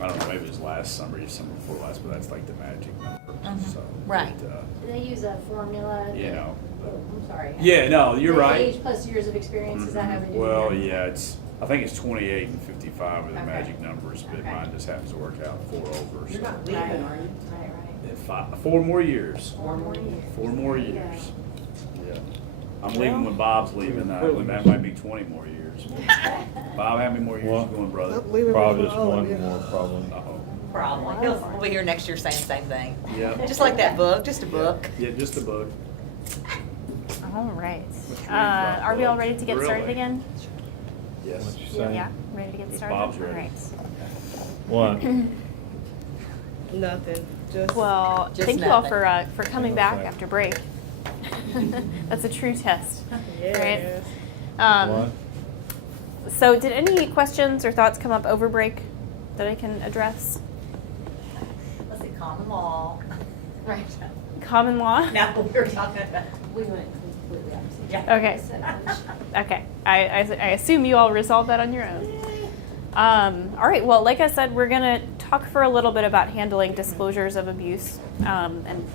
I don't know, maybe it was last summer, or summer before last, but that's like the magic number. So, Right. but, Do they use a formula? you know. Oh, I'm sorry. Yeah, no, you're The right. Age plus years of experience, is that how they do it? Well, yeah, I think it's 28 and 55 are the Okay. magic numbers, but Okay. mine just happens to work out 4 over. You're So. not leaving, Right. are you? Right, right. 4 more years. 4 more years. 4 more There you years. go. Yeah. I'm leaving when Bob's leaving. That might be 20 more years. Bob, how many more years Well, you going, brother? I'm leaving Probably before just all of one you. more, probably. Uh-oh. Probably. We'll be here next year saying the same thing. Yeah. Just like that book, just a book. Yeah, just a book. All right. Which means about Are we all book. ready to get started Really? again? Yes. What you saying? Yeah, ready to get started? Bob's ready. All right. What? Nothing, just. Well, Just thank you all nothing. for coming back Okay. after break. That's a true test, right? Yes. What? So did any questions or thoughts come up over break that I can address? Let's see, common law. Right. Common law? Now we're talking about. We went completely opposite. Yeah. Okay. Okay. I assume you all resolved that on your own. All right. Well, like I said, we're going to talk for a little bit about handling disclosures of abuse and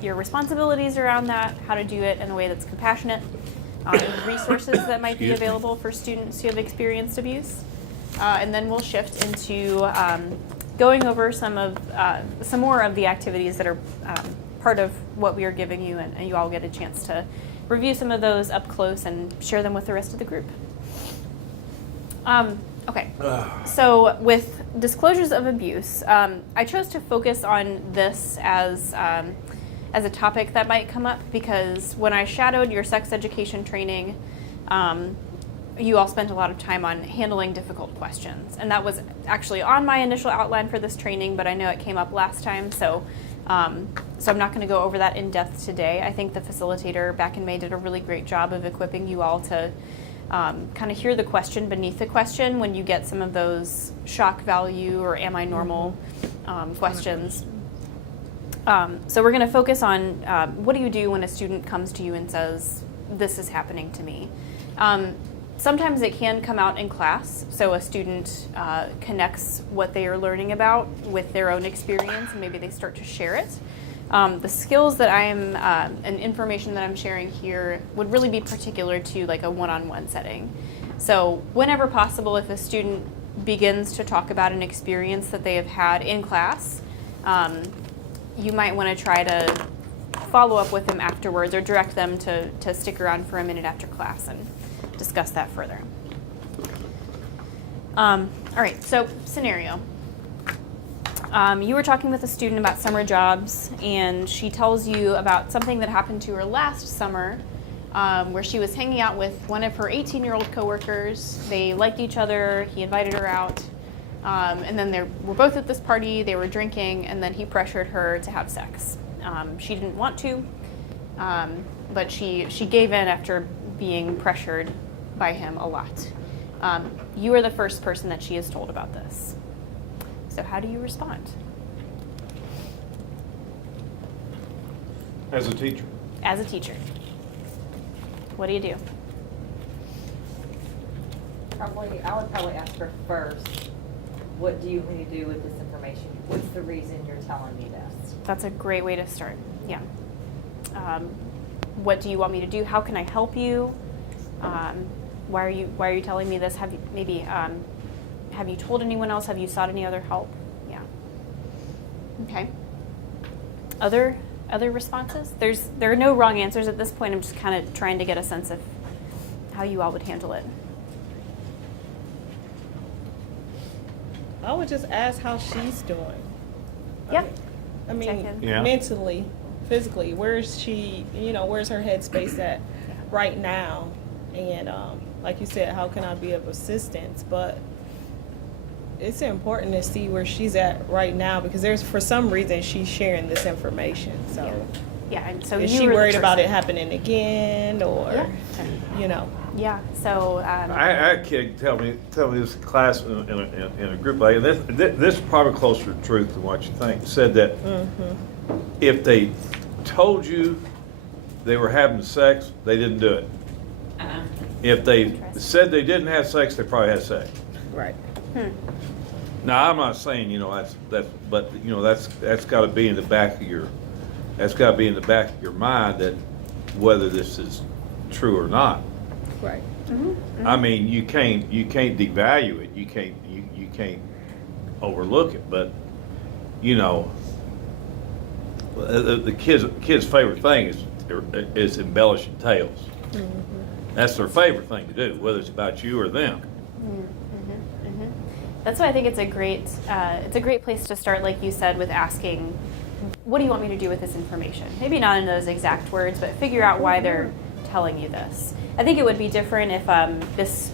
your responsibilities around that, how to do it in a way that's compassionate, resources that might be Excuse me. available for students who have experienced abuse. And then we'll shift into going over some more of the activities that are part of what we are giving you, and you all get a chance to review some of those up close and share them with the rest of the group. Okay, so with disclosures of abuse, I chose to focus on this as a topic that might come up because when I shadowed your sex education training, you all spent a lot of time on handling difficult questions. And that was actually on my initial outline for this training, but I know it came up last time, so I'm not going to go over that in depth today. I think the facilitator back in May did a really great job of equipping you all to kind of hear the question beneath the question when you get some of those shock value or am I normal questions. So we're going to focus on what do you do when a student comes to you and says, this is happening to me. Sometimes it can come out in class, so a student connects what they are learning about with their own experience, and maybe they start to share it. The skills that and information that I'm sharing here would really be particular to like a one-on-one setting. So whenever possible, if a student begins to talk about an experience that they have had in class, you might want to try to follow up with them afterwards or direct them to stick around for a minute after class and discuss that further. All right, so scenario. You were talking with a student about summer jobs, and she tells you about something that happened to her last summer where she was hanging out with one of her 18-year-old coworkers. They liked each other. He invited her out. And then they were both at this party. They were drinking, and then he pressured her to have sex. She didn't want to, but she gave in after being pressured by him a lot. You are the first person that she has told about this. So how do you respond? As a teacher. As a teacher, what do you do? I would probably ask her first, what do you want me to do with this information? What's the reason you're telling me this? That's a great way to start. Yeah. What do you want me to do? How can I help you? Why are you telling me this? Have you told anyone else? Have you sought any other help? Yeah. Okay. Other responses? There are no wrong answers at this point. I'm just kind of trying to get a sense of how you all would handle it. I would just ask how she's doing. Yeah. I mean, Check in. Yeah. mentally, physically, where's she, where's her headspace at right now? And like you said, how can I be of assistance? But it's important to see where she's at right now because for some reason she's sharing this information. So Yeah. And so is you she were the worried about it person. happening again or, Yeah. So. I had a kid tell me this class in a group like this. This is probably closer to truth than what you think. Said that if they told you they were having sex, they didn't do it. If they Interesting. said they didn't have sex, they probably had sex. right. Now, I'm not saying, but, that's gotta be in the back of your, mind that whether this is true or not. Right. I mean, you can't devalue it, you can't overlook it, but, the kids' favorite thing is embellishing tales. That's their favorite thing to do, whether it's about you or them. That's why I think it's a great place to start, like you said, with asking, what do you want me to do with this information? Maybe not in those exact words, but figure out why they're telling you this. I think it would be different if this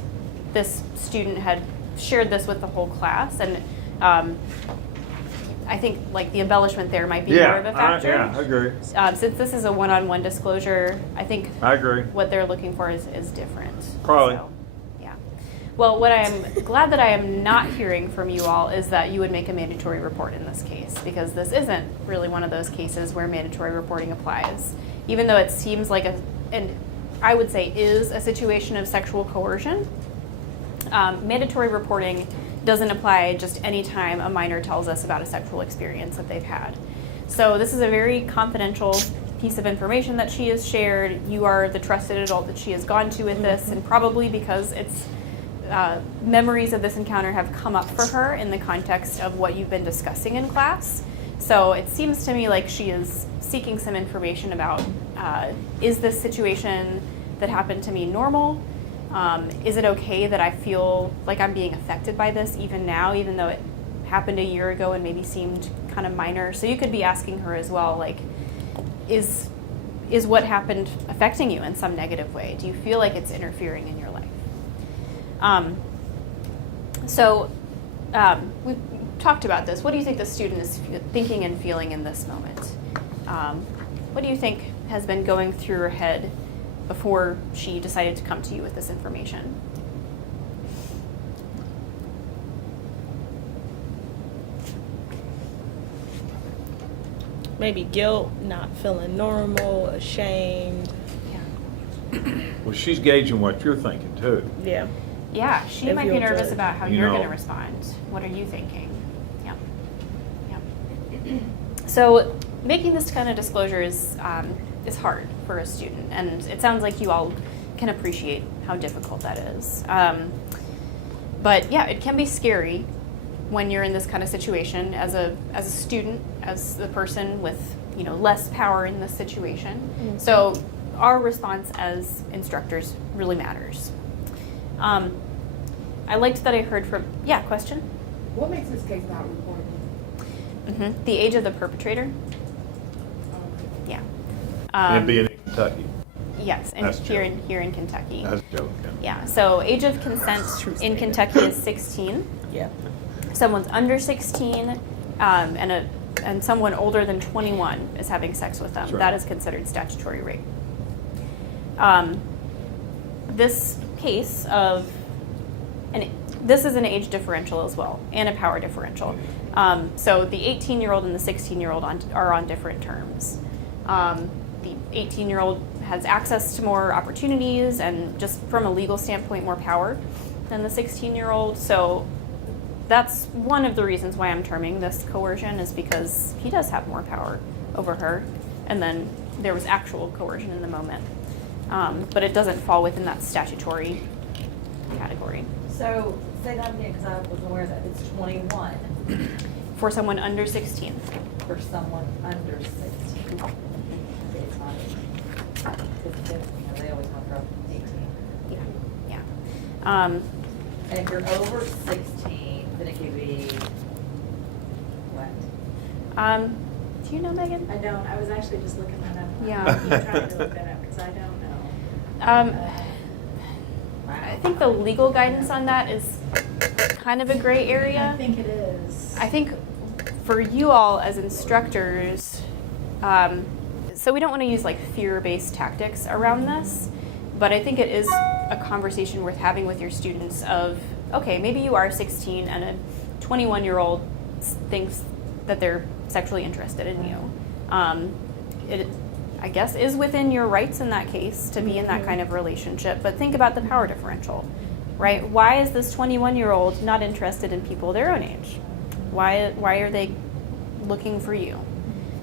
student had shared this with the whole class, and I think like the embellishment there might be more of a factor. I agree. Since this is a one-on-one disclosure, I think I agree. what they're looking for is different. Probably. So, yeah. Well, what I am glad that I am not hearing from you all is that you would make a mandatory report in this case, because this isn't really one of those cases where mandatory reporting applies. Even though it seems like and I would say is a situation of sexual coercion, mandatory reporting doesn't apply just any time a minor tells us about a sexual experience that they've had. So this is a very confidential piece of information that she has shared. You are the trusted adult that she has gone to with this, and probably because it's memories of this encounter have come up for her in the context of what you've been discussing in class. So it seems to me like she is seeking some information about, is this situation that happened to me normal? Is it okay that I feel like I'm being affected by this even now, even though it happened a year ago and maybe seemed kind of minor? So you could be asking her as well, like, is what happened affecting you in some negative way? Do you feel like it's interfering in your life? We've talked about this. What do you think the student is thinking and feeling in this moment? What do you think has been going through her head before she decided to come to you with this information? Maybe guilt, not feeling normal, ashamed. Well, she's gauging what you're thinking too. Yeah. Yeah, she If might be you'll nervous judge. about how You you're know. going to respond. What are you thinking? Yep. So making this kind of disclosure is hard for a student, and it sounds like you all can appreciate how difficult that is. But yeah, it can be scary when you're in this kind of situation as a student, as the person with less power in this situation. Mm-hmm. So our response as instructors really matters. I liked that I heard from question. What makes this case not reportable? The age of the perpetrator. Yeah. And being in Kentucky. Yes, and That's here true. in Kentucky. That's a joke. Yeah. So age of consent in Kentucky is 16. Yeah. Someone's under 16, and someone older than 21 is having sex with them. That's right. That is considered statutory rape. This case of, and this is an age differential as well, and a power differential. So the 18-year-old and the 16-year-old are on different terms. The 18-year-old has access to more opportunities and just from a legal standpoint more power than the 16-year-old. So that's one of the reasons why I'm terming this coercion, is because he does have more power over her, and then there was actual coercion in the moment. But it doesn't fall within that statutory category. So, say that again, because I wasn't aware that it's 21 For someone under 16. for someone under 16. Okay, it's not, they always come from 18. Yeah. And if you're over 16, then it could be what? Do you know, Megan? I don't, I was actually just looking that up. Yeah. I'm trying to look that up because I don't know. I think the legal guidance on that is kind of a gray area. I think it is. I think for you all as instructors, so we don't want to use like fear-based tactics around this, but I think it is a conversation worth having with your students of, okay, maybe you are 16 and a 21-year-old thinks that they're sexually interested in you. It, I guess, is within your rights in that case to be in that kind of relationship, but think about the power differential. right? Why is this 21-year-old not interested in people their own age? Why are they looking for you?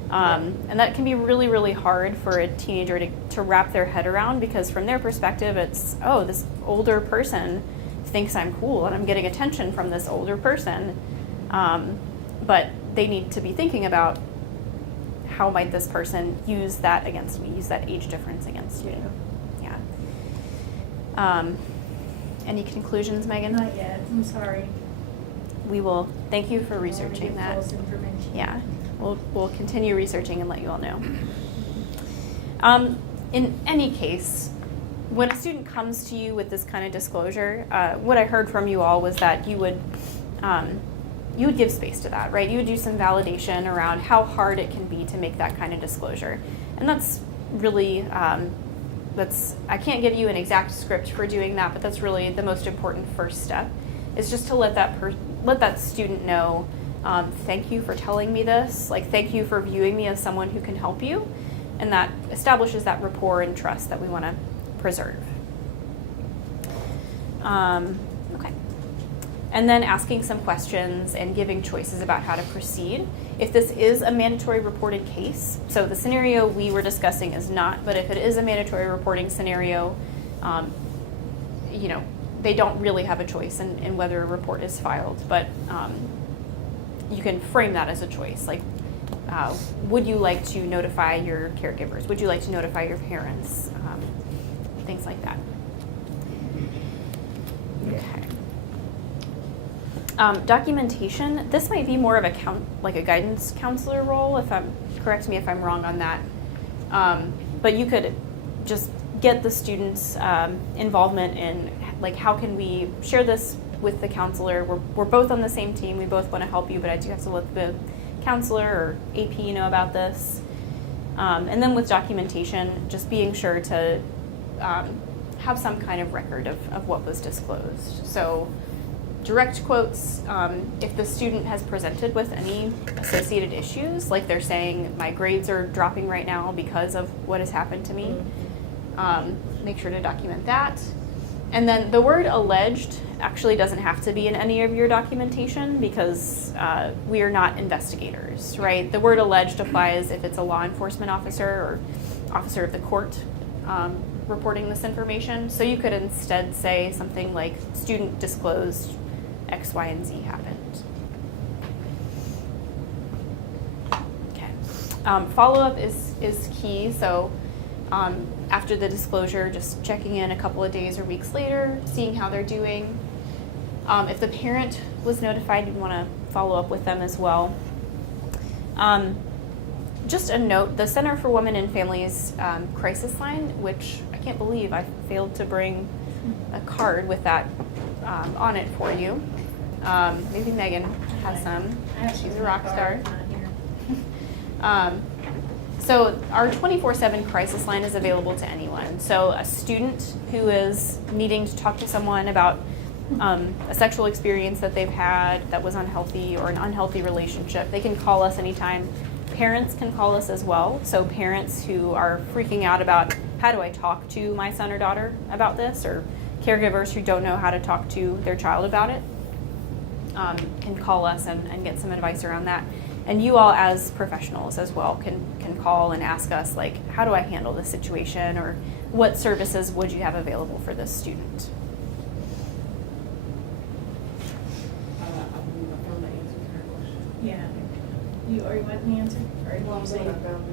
And that can be really, really hard for a teenager to wrap their head around, because from their perspective, it's, oh, this older person thinks I'm cool and I'm getting attention from this older person. But they need to be thinking about, how might this person use that against me, use that age difference against me? Yeah. Any conclusions, Megan? Not yet, I'm sorry. We will, thank you for I don't wanna researching give that. false information. Yeah, we'll continue researching and let you all know. In any case, when a student comes to you with this kind of disclosure, what I heard from you all was that you would give space to that, right? You would do some validation around how hard it can be to make that kind of disclosure. And that's really, I can't give you an exact script for doing that, but that's really the most important first step, is just to let that student know, thank you for telling me this, like, thank you for viewing me as someone who can help you, and that establishes that rapport and trust that we want to preserve. Okay. And then asking some questions and giving choices about how to proceed. If this is a mandatory reported case, so the scenario we were discussing is not, but if it is a mandatory reporting scenario, they don't really have a choice in whether a report is filed, but you can frame that as a choice. Like, would you like to notify your caregivers? Would you like to notify your parents? Things like that. Okay. Documentation. This might be more of a guidance counselor role. Correct me if I'm wrong on that. But you could just get the students' involvement in, like, how can we share this with the counselor? We're both on the same team. We both want to help you, but I do have to let the counselor or AP know about this. And then with documentation, just being sure to have some kind of record of what was disclosed. So direct quotes, if the student has presented with any associated issues, like they're saying, my grades are dropping right now because of what has happened to me, make sure to document that. And then the word alleged actually doesn't have to be in any of your documentation, because we are not investigators, right? The word alleged applies if it's a law enforcement officer or officer of the court reporting this information. So you could instead say something like, student disclosed X, Y, and Z happened. Okay. Follow-up is key. So after the disclosure, just checking in a couple of days or weeks later, seeing how they're doing. If the parent was notified, you'd want to follow up with them as well. Just a note, the Center for Women and Families crisis line, which I can't believe I failed to bring a card with that on it for you. Maybe Megan has some. She's a rock star. So our 24/7 crisis line is available to anyone. So a student who is needing to talk to someone about a sexual experience that they've had that was unhealthy, or an unhealthy relationship, they can call us anytime. Parents can call us as well. So parents who are freaking out about, how do I talk to my son or daughter about this, or caregivers who don't know how to talk to their child about it, can call us and get some advice around that. And you all as professionals as well can call and ask us, like, how do I handle this situation, or what services would you have available for this student? I believe I found the answer to her question. Yeah. You want the answer? Or do Well, you I'm say? glad I found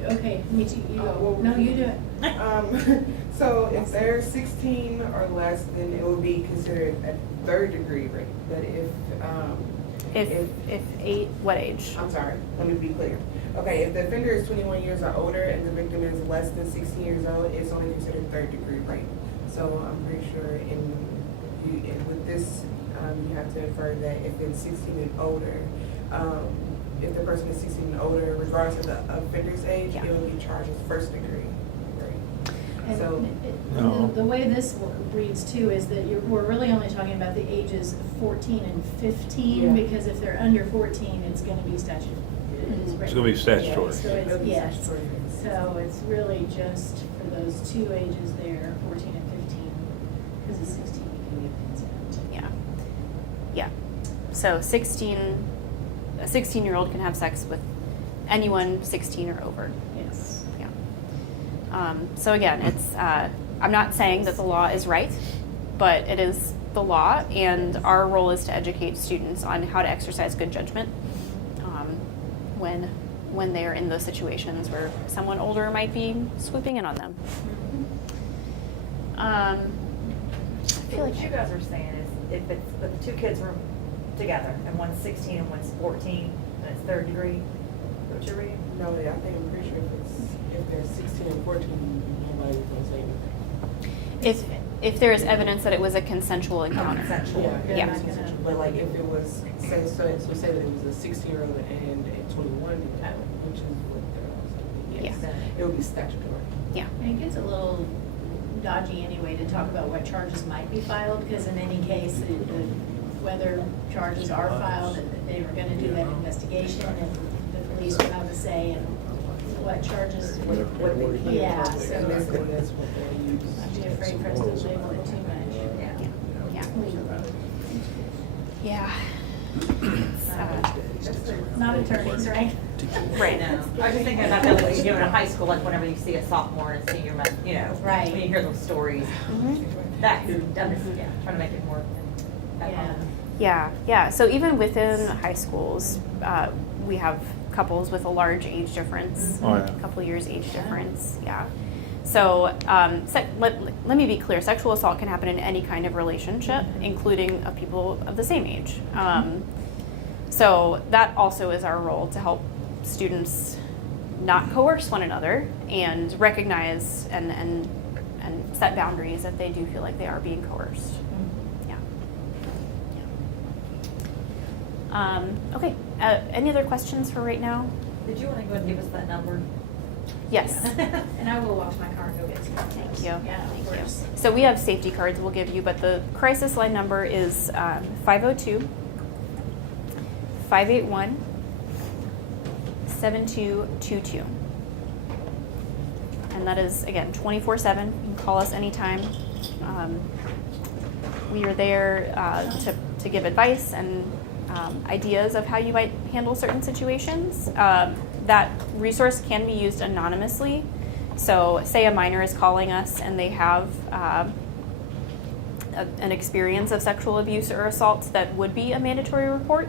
it. Okay, me too. You go. what No, would you you- do it. So if they're 16 or less, then it would be considered a third degree rape. But If 8, what age? I'm sorry, let me be clear. Okay, if the offender is 21 years or older and the victim is less than 16 years old, it's only considered third degree rape. So I'm pretty sure with this, you have to infer that if it's 16 and older, if the person is 16 and older, regardless of the offender's age, Yeah. it will be charged as first degree rape. And So- No. the way this reads too is that we're really only talking about the ages 14 and 15, Yeah. because if they're under 14, it's going to be statute. It's going to be statutory. So It'll it's, be yes. statutory rape. So it's really just for those two ages there, 14 and 15, because it's 16 you can be So a 16-year-old can have sex with anyone 16 or over. Yes. Yeah. So again, it's, I'm not saying that the law is right, but it is the law, and our role is to educate students on how to exercise good judgment when they are in those situations where someone older might be swooping in on them. I feel What like you guys are saying is if it's, but the two kids were together and one's 16 and one's 14, and it's third degree, is that what you're reading? No, I think I'm pretty sure if they're 16 and 14, nobody's gonna say anything. if there is evidence that it was a consensual encounter. Consensual. Yeah, Yeah. not consensual, but like if it was, say that it was a 16-year-old and a 21, which is what they're saying, yes, it would be statutory. Yeah. And it gets a little dodgy anyway to talk about what charges might be filed, because in any case, whether charges are filed, that they were gonna do that investigation, and the police will have a say in what charges. What they can Yeah, charge, so and that's what they use. I'd be afraid for us to label it too much. Yeah. Yeah. Not attorneys, right? Right. No, I was just thinking about that, like, you know, in high school, like whenever you see a sophomore and senior, you know, Right. when you hear those stories, Mhm. that, trying to make it more. Yeah. So even within high schools, we have couples with a large age difference, Oh, yeah. a couple years age difference. Yeah. So let me be clear: sexual assault can happen in any kind of relationship, including of people of the same age. So that also is our role, to help students not coerce one another and recognize and set boundaries if they do feel like they are being coerced. Yeah. Okay. Any other questions for right now? Did you want to go and give us that number? Yes. And I will wash my car and go get some. Thank you. Yeah, of Thank course. you. So we have safety cards we'll give you, but the crisis line number is 502-581-7222. And that is, again, 24/7. You can call us anytime. We are there to give advice and ideas of how you might handle certain situations. That resource can be used anonymously. So say a minor is calling us and they have an experience of sexual abuse or assault that would be a mandatory report.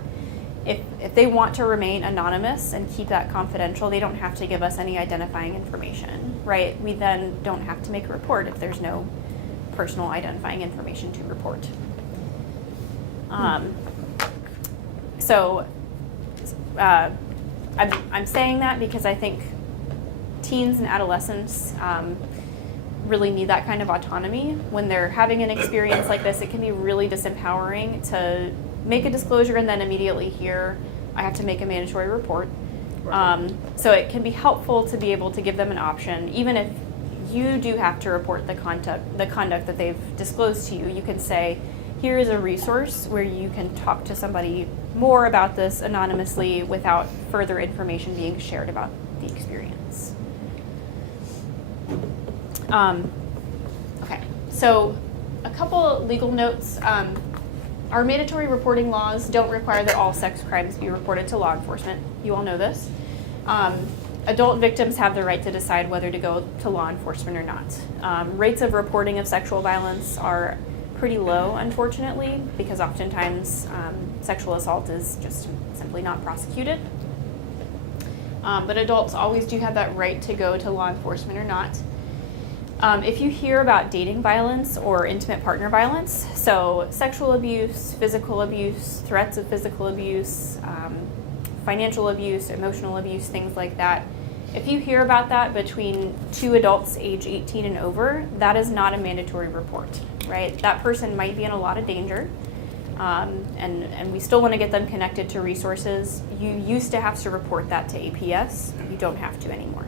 If they want to remain anonymous and keep that confidential, they don't have to give us any identifying information, right? We then don't have to make a report if there's no personal identifying information to report. I'm saying that because I think teens and adolescents really need that kind of autonomy. When they're having an experience like this, it can be really disempowering to make a disclosure and then immediately hear, I have to make a mandatory report. So it can be helpful to be able to give them an option, even if you do have to report the conduct that they've disclosed to you. You can say, here is a resource where you can talk to somebody more about this anonymously without further information being shared about the experience. Okay, so a couple legal notes. Our mandatory reporting laws don't require that all sex crimes be reported to law enforcement. You all know this. Adult victims have the right to decide whether to go to law enforcement or not. Rates of reporting of sexual violence are pretty low, unfortunately, because oftentimes sexual assault is just simply not prosecuted. But adults always do have that right to go to law enforcement or not. If you hear about dating violence or intimate partner violence, so sexual abuse, physical abuse, threats of physical abuse, financial abuse, emotional abuse, things like that, if you hear about that between two adults age 18 and over, that is not a mandatory report, right? That person might be in a lot of danger, and we still want to get them connected to resources. You used to have to report that to APS. You don't have to anymore.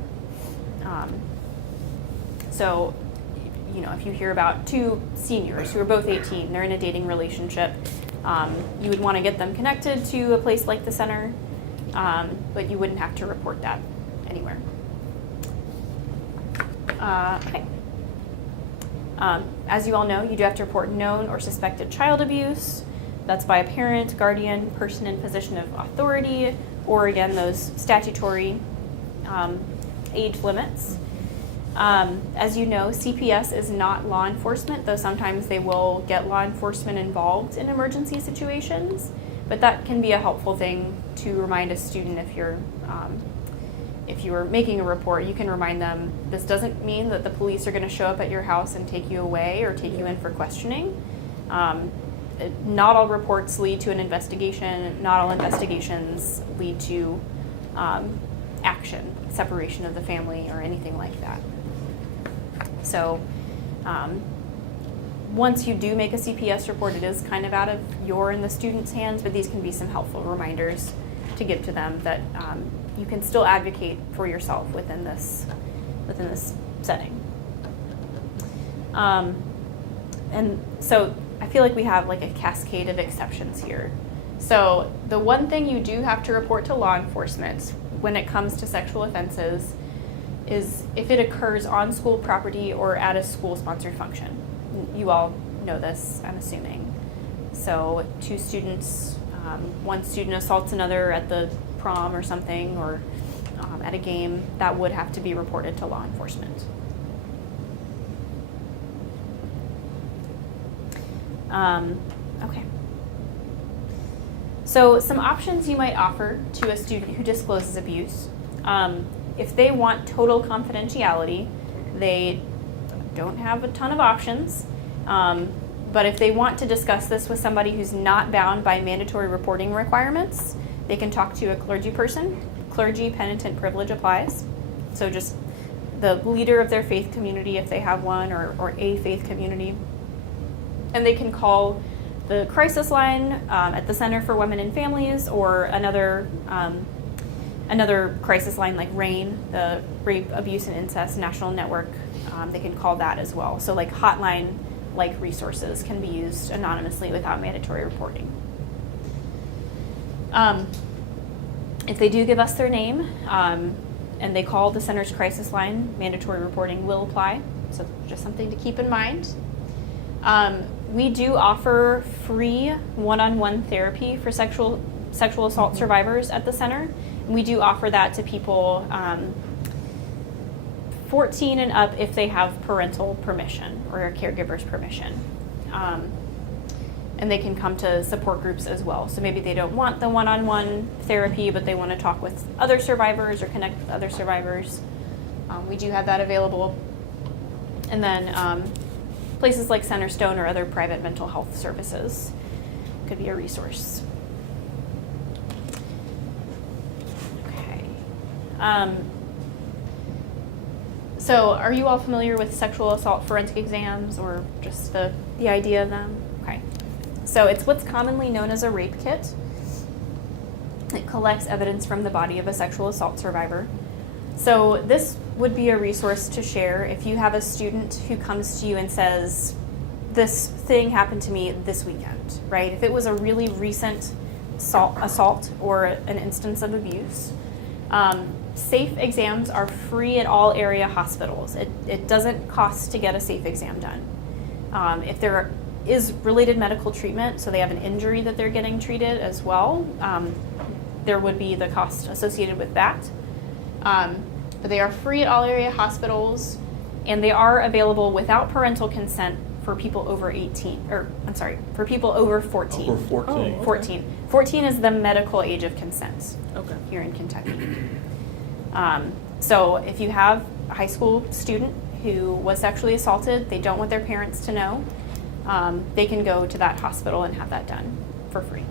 So, you know, if you hear about two seniors who are both 18, they're in a dating relationship, you would want to get them connected to a place like the center, but you wouldn't have to report that anywhere. Okay. As you all know, you do have to report known or suspected child abuse. That's by a parent, guardian, person in position of authority, or again, those statutory age limits. As you know, CPS is not law enforcement, though sometimes they will get law enforcement involved in emergency situations. But that can be a helpful thing to remind a student if you're making a report. You can remind them, this doesn't mean that the police are going to show up at your house and take you away or take you in for questioning. Not all reports lead to an investigation. Not all investigations lead to action, separation of the family, or anything like that. So once you do make a CPS report, it is kind of out of your and the student's hands, but these can be some helpful reminders to give to them that you can still advocate for yourself within this setting. And so I feel like we have like a cascade of exceptions here. So the one thing you do have to report to law enforcement when it comes to sexual offenses is if it occurs on school property or at a school-sponsored function. You all know this, I'm assuming. So two students, one student assaults another at the prom or something, or at a game, that would have to be reported to law enforcement. Okay. So some options you might offer to a student who discloses abuse. If they want total confidentiality, they don't have a ton of options. But if they want to discuss this with somebody who's not bound by mandatory reporting requirements, they can talk to a clergy person. Clergy penitent privilege applies. So just the leader of their faith community, if they have one, or a faith community. And they can call the crisis line at the Center for Women and Families, or another crisis line like RAIN, the Rape, Abuse, and Incest National Network. They can call that as well. So like hotline-like resources can be used anonymously without mandatory reporting. If they do give us their name and they call the center's crisis line, mandatory reporting will apply. So just something to keep in mind. We do offer free one-on-one therapy for sexual assault survivors at the center. And we do offer that to people 14 and up if they have parental permission or a caregiver's permission. And they can come to support groups as well. So maybe they don't want the one-on-one therapy, but they want to talk with other survivors or connect with other survivors. We do have that available. And then places like Centerstone or other private mental health services could be a resource. Okay. So are you all familiar with sexual assault forensic exams, or just the idea of them? Okay. So it's what's commonly known as a rape kit. It collects evidence from the body of a sexual assault survivor. So this would be a resource to share if you have a student who comes to you and says, this thing happened to me this weekend, right? If it was a really recent assault or an instance of abuse, SAFE exams are free at all area hospitals. It doesn't cost to get a SAFE exam done. If there is related medical treatment, so they have an injury that they're getting treated as well, there would be the cost associated with that. But they are free at all area hospitals, and they are available without parental consent for people over 18, or I'm sorry, for people over 14. Over 14. Oh, okay. 14. 14 is the medical age of consent Okay. here in Kentucky. So if you have a high school student who was sexually assaulted, they don't want their parents to know, they can go to that hospital and have that done for free.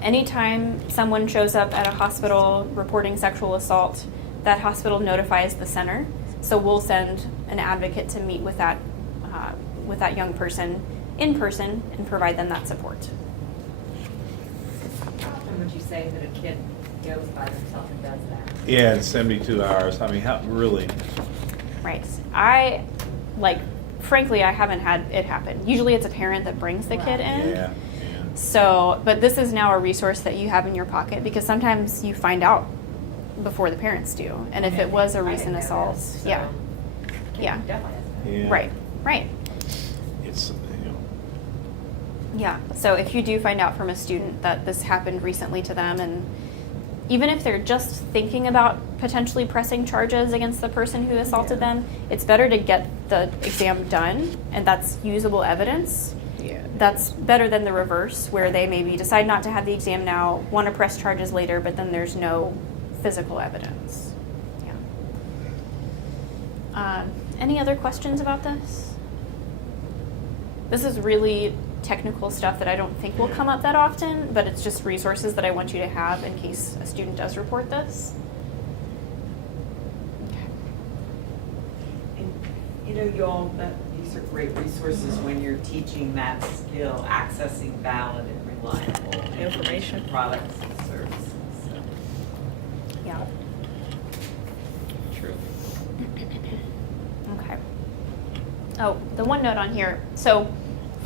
Anytime someone shows up at a hospital reporting sexual assault, that hospital notifies the center. So we'll send an advocate to meet with that young person in person and provide them that support. How often would you say that a kid goes by themselves and does that? Yeah, in 72 hours. I mean, how really? Right. Frankly, I haven't had it happen. Usually it's a parent that brings the kid in. Yeah. So, but this is now a resource that you have in your pocket, because sometimes you find out before the parents do. And if it was a I recent didn't know assault, this, so yeah. kid Yeah. definitely has to know. Yeah. Right. It's, Yeah, so if you do find out from a student that this happened recently to them, and even if they're just thinking about potentially pressing charges against the person who assaulted them, it's better to get the exam done, and that's usable evidence. Yeah. That's better than the reverse, where they maybe decide not to have the exam now, want to press charges later, but then there's no physical evidence. Yeah. Any other questions about this? This is really technical stuff that I don't think will come up that often, but it's just resources that I want you to have in case a student does report this. And, you know, y'all, these are great resources when you're teaching that skill, accessing valid and reliable Information. products and services. So. Yeah. True. Okay. Oh, the one note on here. So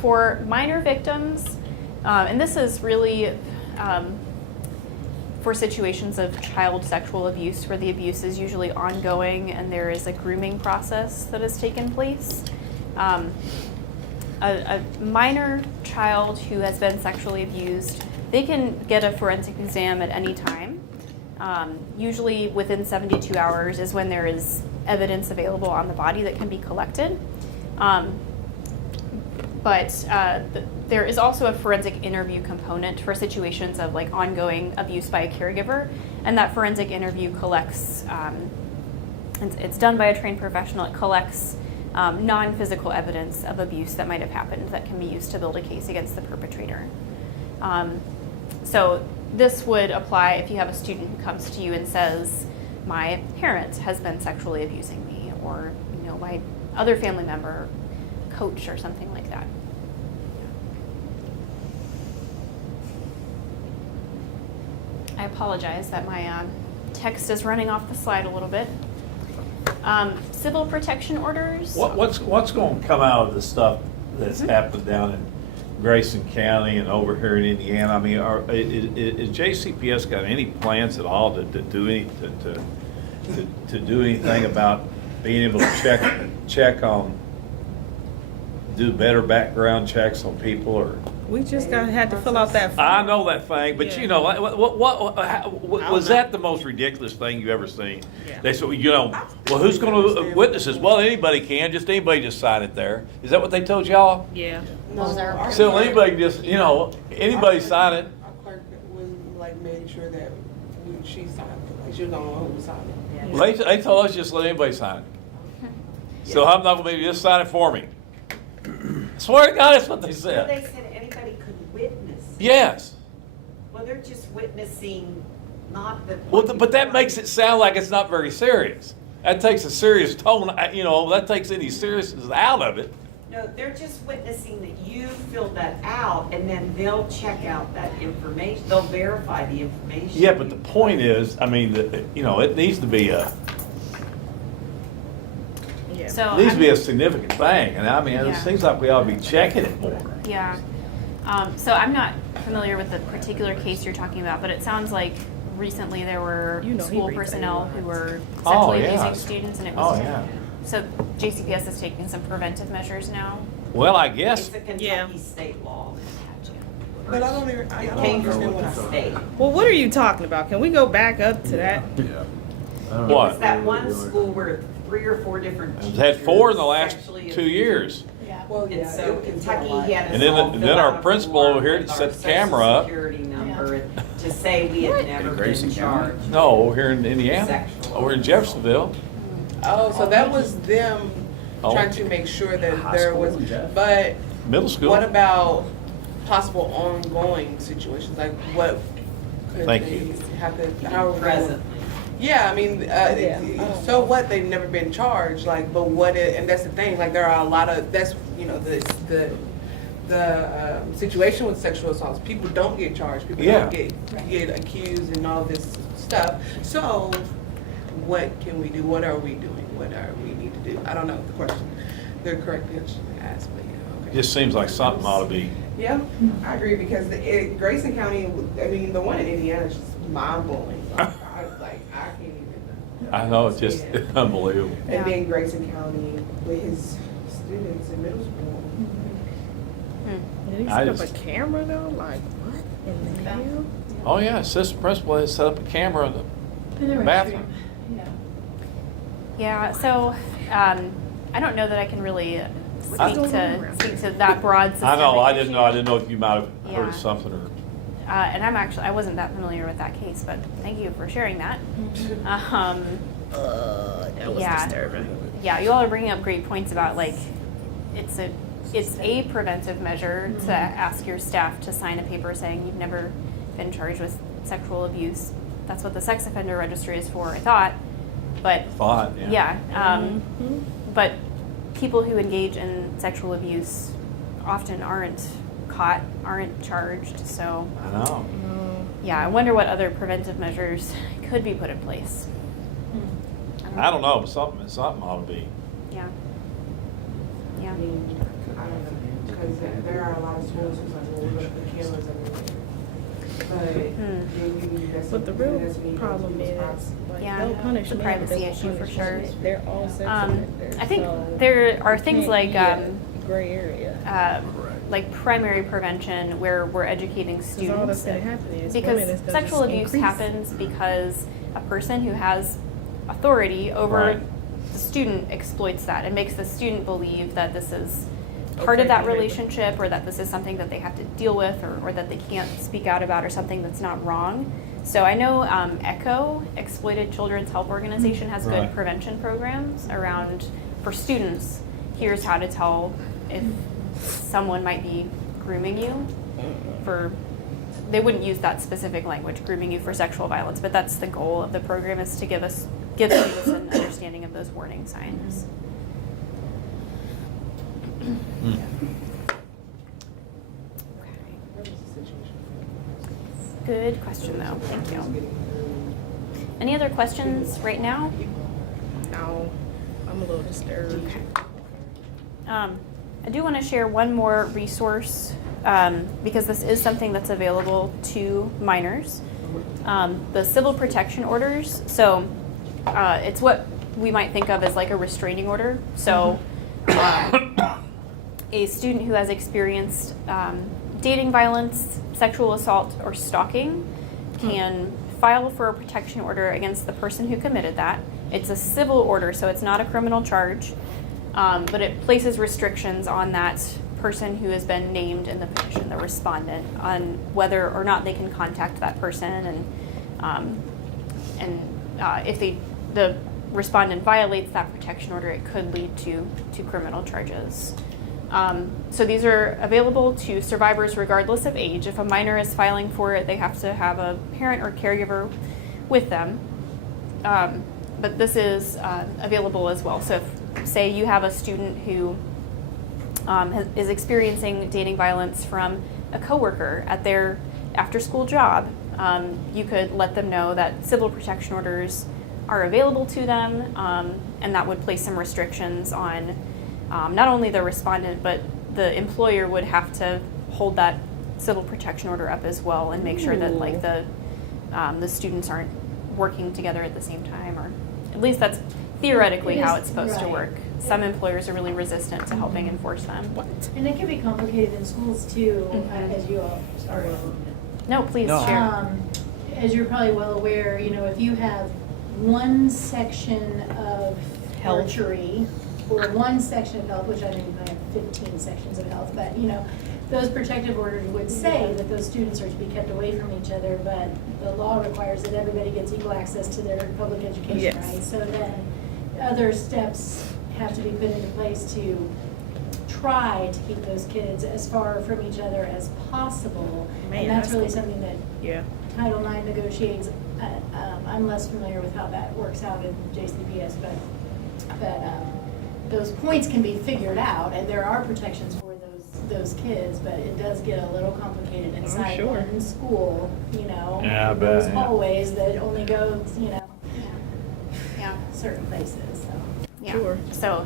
for minor victims, and this is really for situations of child sexual abuse where the abuse is usually ongoing and there is a grooming process that has taken place. A minor child who has been sexually abused, they can get a forensic exam at any time. Usually within 72 hours is when there is evidence available on the body that can be collected. But there is also a forensic interview component for situations of like ongoing abuse by a caregiver, and that forensic interview collects, it's done by a trained professional, it collects non-physical evidence of abuse that might have happened that can be used to build a case against the perpetrator. So this would apply if you have a student who comes to you and says, my parent has been sexually abusing me, or my other family member, coach, or something like that. I apologize that my text is running off the slide a little bit. Civil protection orders. What's going to come out of the stuff that's happened down in Grayson County and over here in Indiana? I mean, is JCPS got any plans at all to do anything about being able to check on, do better background checks on people, or? We just had to fill out that form. I know that thing, but Yeah. you know, was that the most ridiculous thing you've ever seen? Yeah. They said, well, who's going to witness this? Well, anybody can, just anybody just sign it there. Is that what they told y'all? Yeah. No, our So clerk- anybody just, anybody sign it? Our clerk was like made sure that she signed it, like she was the only one who was signing it. Yeah. Well, they told us just let anybody sign it. So I'm not going to be, just sign it for me. Swear to God, that's what they Well, said. they said anybody could witness. Yes. Well, they're just witnessing, not the. Well, but that makes it sound like it's not very serious. That takes a serious tone, that takes any seriousness out of it. No, they're just witnessing that you filled that out, and then they'll check out that information, they'll verify the information. Yeah, but the point is, I mean, it needs to be Yeah. So needs to be a significant thing, and I mean, it Yeah. seems like we ought to be checking it more. Yeah. So I'm not familiar with the particular case you're talking about, but it sounds like recently there were He school reads personnel it. who were Oh, sexually yeah. abusing students, and it Oh, was. yeah. So JCPS is taking some preventive measures now. Well, I It's guess, a Kentucky Yeah. state law. But I don't It understand came from what the I said. state. Well, what are you talking about? Can we go back up to that? what? It's that one school where 3 or 4 different We've teachers. had 4 in the last sexually 2 abused. years. Yeah. Well, And yeah. so it's Kentucky not like- had us And then- all and fill then our out a principal form over here with that our set the social camera up. security number to say we had never been Grayson County? charged. No, over here in Indiana, Sexual. over in Jeffersonville. Oh, so that was them Oh. trying to make sure that High there school was, in Jeff? but Middle school. what about possible ongoing situations? Like what could Thank they you. have to, how are we gonna- Presently. Yeah, I mean, so what, they've never been charged, like, but and that's the thing, like, there are a lot of, that's, the situation with sexual assaults, people don't get charged, people Yeah. don't get accused and all this stuff. So what can we do? What are we doing? What are we need to do? I don't know the question, the correct question to ask, but yeah, okay. Just seems like something ought to be. Yeah, I agree, because Grayson County, I mean, the one in Indiana is just mind-blowing. Like, I can't even. I know, it's just unbelievable. And then Grayson County with his students in middle school. Did he I set up just- a camera though? Like, what in the hell? Oh, yeah, assistant principal has set up a camera in In the the bathroom. restroom, yeah. Yeah, so, I don't know that I can really speak I- speak to that broad systemic I know, I issue. didn't know if you might have heard Yeah. of something or. And I wasn't that familiar with that case, but thank you for sharing that. That was Yeah. disturbing. Yeah, you all are bringing up great points about like, it's a preventive measure to ask your staff to sign a paper saying you've never been charged with sexual abuse. That's what the sex offender registry is for, I thought, but. Thought, yeah. But people who engage in sexual abuse often aren't caught, aren't charged, so. I know. Yeah, I wonder what other preventive measures could be put in place. I don't know, but something ought to be. Yeah. Yeah. I mean, I don't know, because there are a lot of schools who's like, well, we're gonna put cameras everywhere. But then that's. But the then real that's when you go problem to is, response. like, Yeah, they'll punish it's a me, privacy but they won't issue for punish sure. women. They're all sex Um, offenders. I think so there are it things can't like, be a gray area. like primary prevention where we're educating Because all that's students. gonna happen is Because women is gonna sexual just abuse increase. happens because a person who has authority over Right. the student exploits that and makes the student believe that this is part Okay of that behavior. relationship, or that this is something that they have to deal with, or that they can't speak out about, or something that's not wrong. So I know ECHO, Exploited Children's Help Organization, has good Right. prevention programs around for students. Here's how to tell if someone might be grooming you for, they wouldn't use that specific language, grooming you for sexual violence, but that's the goal of the program, is to give students an understanding of those warning signs. Good question though, thank you. Any other questions right now? No, I'm a little disturbed. I do want to share one more resource, because this is something that's available to minors. The civil protection orders. So it's what we might think of as like a restraining order. So a student who has experienced dating violence, sexual assault, or stalking can file for a protection order against the person who committed that. It's a civil order, so it's not a criminal charge, but it places restrictions on that person who has been named in the petition, the respondent, on whether or not they can contact that person, and if the respondent violates that protection order, it could lead to criminal charges. So these are available to survivors regardless of age. If a minor is filing for it, they have to have a parent or caregiver with them. But this is available as well. So if, say, you have a student who is experiencing dating violence from a coworker at their after-school job, you could let them know that civil protection orders are available to them, and that would place some restrictions on not only the respondent, but the employer would have to hold that civil protection order up as well and make sure that like the students aren't working together at the same time, or at least that's theoretically how it's supposed to work. Some employers are really resistant to helping enforce them. And it can be complicated in schools too, as you all, sorry. No, please No. share. As you're probably well aware, you know, if you have one section of Health. archery or one section of health, which I know you might have 15 sections of health, but you know, those protective orders would say that those students are to be kept away from each other, but the law requires that everybody gets equal access to their public education, Yes. right? So then other steps have to be put into place to try to keep those kids as far from each other as possible. Man, And that's that's really cool. something that Yeah. Title IX negotiates. I'm less familiar with how that works out in JCPS, but those points can be figured out, and there are protections for those kids, but it does get a little complicated inside sure. one school, you know. Yeah, I those bet, yeah. hallways that only go, you know, Yeah. certain places, so. Yeah. Sure. So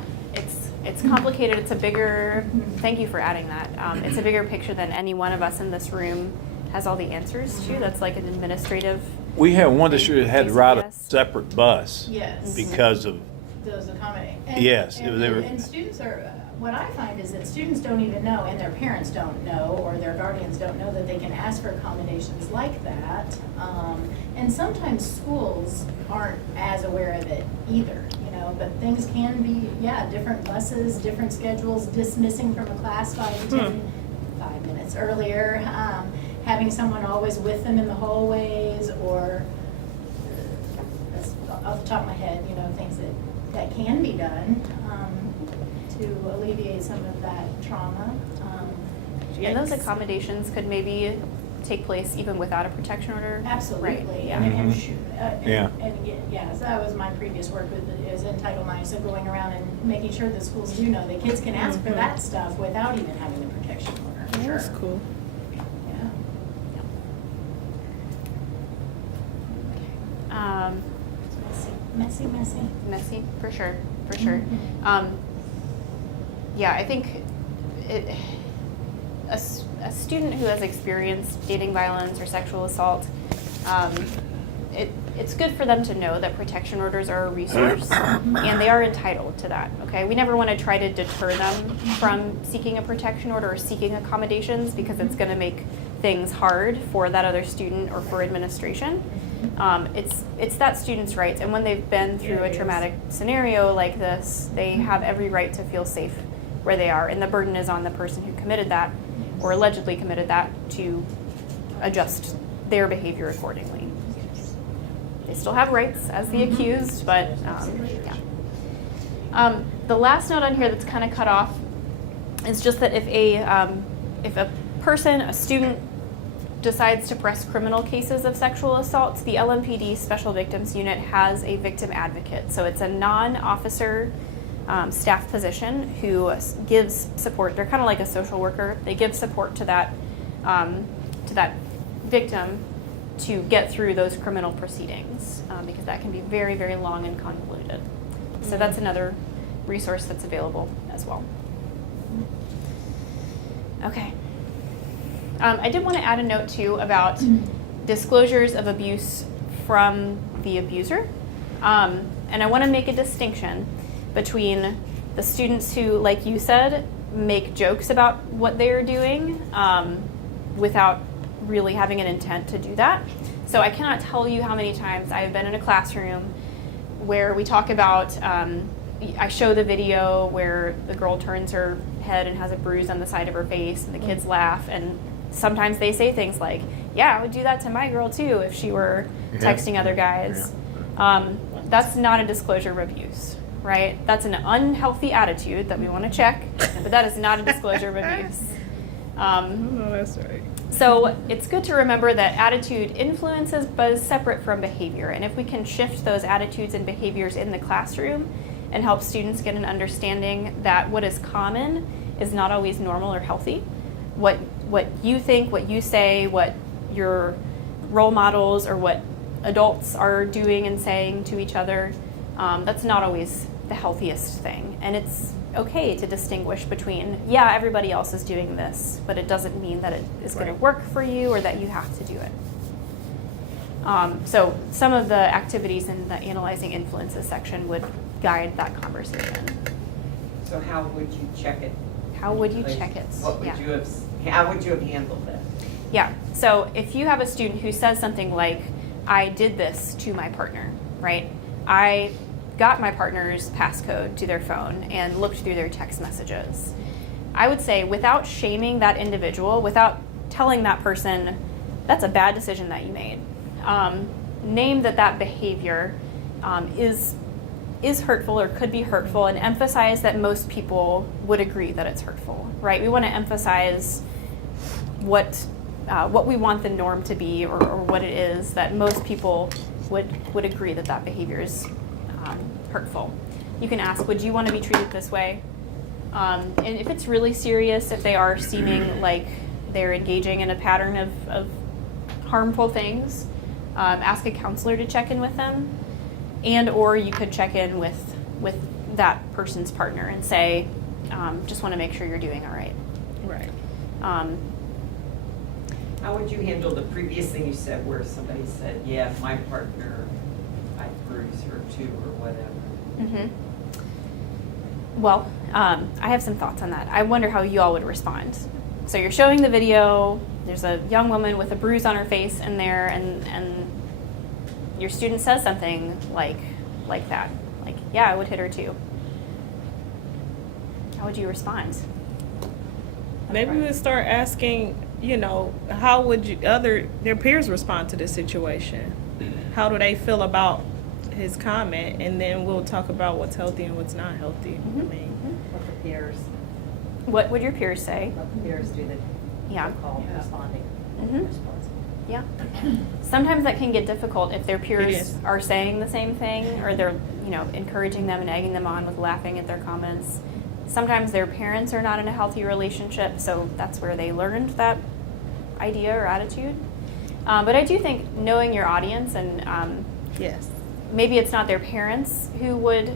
it's complicated. It's a bigger. Thank you for adding that. It's a bigger picture than any one of us in this room has all the answers to. That's like an administrative. We had one this year that had to ride a JCPS. separate bus Yes. because of, Those accommodate. Yes, And, they were- and students are, what I find is that students don't even know, and their parents don't know, or their guardians don't know that they can ask for accommodations like that. And sometimes schools aren't as aware of it either, you know, but things can be, yeah, different buses, different schedules, dismissing from a class 5 to 10, 5 minutes earlier, having someone always with them in the hallways, or, that's off the top of my head, you know, things that can be done to alleviate some of that trauma. And those accommodations could maybe take place even without a protection order? Absolutely. Right, yeah. And Yeah. and again, yeah, so that was my previous work with, is in Title IX, so going around and making sure that schools do know that kids can ask for that stuff without even having the protection order. Sure. That's cool. Yeah. Messy. Messy, for sure, for sure. Yeah, I think a student who has experienced dating violence or sexual assault, it's good for them to know that protection orders are a resource and they are entitled to that, okay? We never want to try to deter them from seeking a protection order or seeking accommodations, because it's going to make things hard for that other student or for administration. It's that student's rights, and when they've been through a traumatic scenario like this, they have every right to feel safe where they are, and the burden is on the person who committed that or allegedly committed that to adjust their behavior accordingly. They still have rights as the accused, but yeah. The last note on here that's kind of cut off is just that if a person, a student, decides to press criminal cases of sexual assault, the LMPD Special Victims Unit has a victim advocate. So it's a non-officer staff position who gives support. They're kind of like a social worker. They give support to that victim to get through those criminal proceedings, because that can be very, very long and convoluted. So that's another resource that's available as well. Okay. I did want to add a note too about disclosures of abuse from the abuser. And I want to make a distinction between the students who, like you said, make jokes about what they're doing without really having an intent to do that. So I cannot tell you how many times I've been in a classroom where we talk about, I show the video where the girl turns her head and has a bruise on the side of her face, and the kids laugh, and sometimes they say things like, yeah, I would do that to my girl too if she were texting other guys. That's not a disclosure of abuse, right? That's an unhealthy attitude that we want to check, but that is not a disclosure of abuse. Oh, that's right. So it's good to remember that attitude influences but is separate from behavior. And if we can shift those attitudes and behaviors in the classroom and help students get an understanding that what is common is not always normal or healthy, what you think, what you say, what your role models or what adults are doing and saying to each other, that's not always the healthiest thing. And it's okay to distinguish between, yeah, everybody else is doing this, but it doesn't mean that it is going to work for you or that you have to do it. So some of the activities in the analyzing influences section would guide that conversation. So how would you check it? How would you Like, check it? What would Yeah. how would you have handled it? Yeah, so if you have a student who says something like, I did this to my partner, right? I got my partner's passcode to their phone and looked through their text messages. I would say, without shaming that individual, without telling that person, that's a bad decision that you made, name that behavior is hurtful or could be hurtful, and emphasize that most people would agree that it's hurtful, right? We want to emphasize what we want the norm to be, or what it is that most people would agree that behavior is hurtful. You can ask, would you want to be treated this way? And if it's really serious, if they are seeming like they're engaging in a pattern of harmful things, ask a counselor to check in with them, and or you could check in with that person's partner and say, just want to make sure you're doing all right. Right. How would you handle the previous thing you said where somebody said, yeah, my partner, I bruise her too, or whatever? Well, I have some thoughts on that. I wonder how you all would respond. So you're showing the video. There's a young woman with a bruise on her face in there, and your student says something like that. Like, yeah, I would hit her too. How would you respond? Maybe we would start asking, how would their peers respond to this situation? How do they feel about his comment? And then we'll talk about what's healthy and what's not healthy. Mhm. I mean, What the peers, What would your peers say? what the peers do that Yeah. call Yeah. responding. Mhm. Response. Yeah. Sometimes that can get difficult if their It peers is. are saying the same thing, or they're, encouraging them and egging them on with laughing at their comments. Sometimes their parents are not in a healthy relationship, so that's where they learned that idea or attitude. But I do think knowing your audience, and yes. maybe it's not their parents who would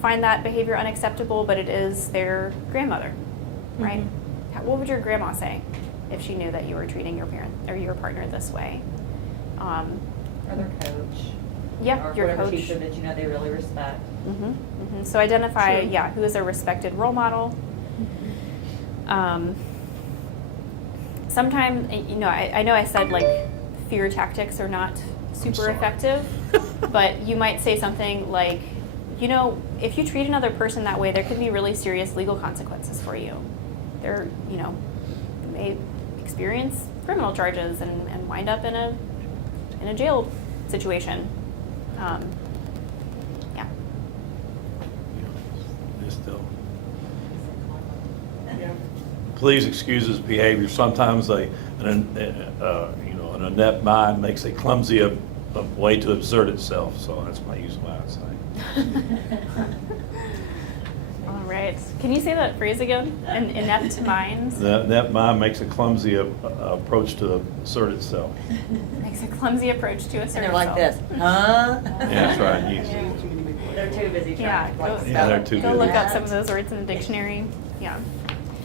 find that behavior unacceptable, but it is their grandmother, right? What would your grandma say if she knew that you were treating your parent or your partner this way? Or their coach. Yeah, Or your whatever coach. teacher that they really respect. So identify, True. who is a respected role model. Sometimes, I know I said fear tactics are not super sorry. effective, but you might say something like, if you treat another person that way, there could be really serious legal consequences for you. They're, may experience criminal charges and wind up in a jail situation. Yeah. Just don't. Yeah. Please excuse his behavior. Sometimes an inept mind makes a clumsy a way to exert itself. So that's my use of my saying. All right. Can you say that phrase again? An inept mind The inept mind makes a clumsy approach to assert itself. makes a clumsy approach to a And certain they're like this, huh? Yeah, that's right. You- They're too busy Yeah, trying to go, like Yeah, they're too go busy. look up some of those words in the dictionary. Yeah.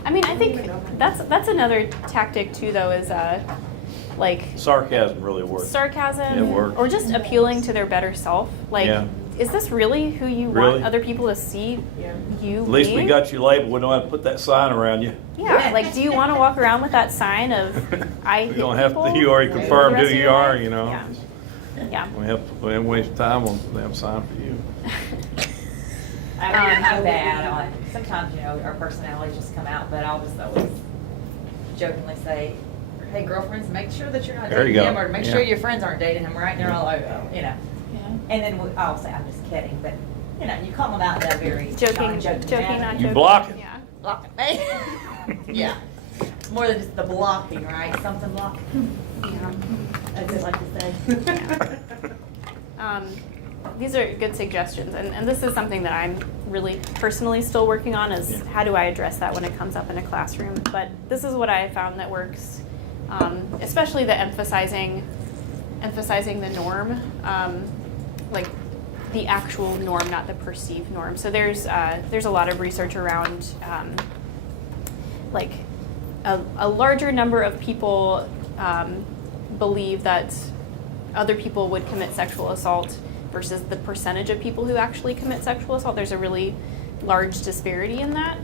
I mean, I think that's another tactic too, though, is Sarcasm really works. sarcasm, It works. or just appealing to their better self. Yeah. Is this really who you Really? want other people to see Yeah. you At least we being? got you labeled. We don't have to put that sign around you. Yeah, do you want to walk around with that sign of I We hate don't have people to. You already for the confirmed rest who of you your are. life? Yeah. Yeah. We haven't wasted time on that sign for you. I'm bad on, sometimes, our personalities just come out, but I'll just always jokingly say, hey, girlfriends, make sure that you're not There you dating go. him, or make Yeah. sure your friends aren't dating him, right? And they're all like, Yeah. And then I'll say, I'm just kidding, but, you call them out in a very Joking, non-joking joking, manner. not You joking. block it. Yeah. Block it. Yeah. More than just the blocking, right? Something block. As they like to say. These are good suggestions, and this is something that I'm really personally still working on, is Yeah. how do I address that when it comes up in a classroom. But this is what I found that works, especially the emphasizing the norm, like the actual norm, not the perceived norm. So there's a lot of research around like a larger number of people believe that other people would commit sexual assault versus the percentage of people who actually commit sexual assault. There's a really large disparity in that.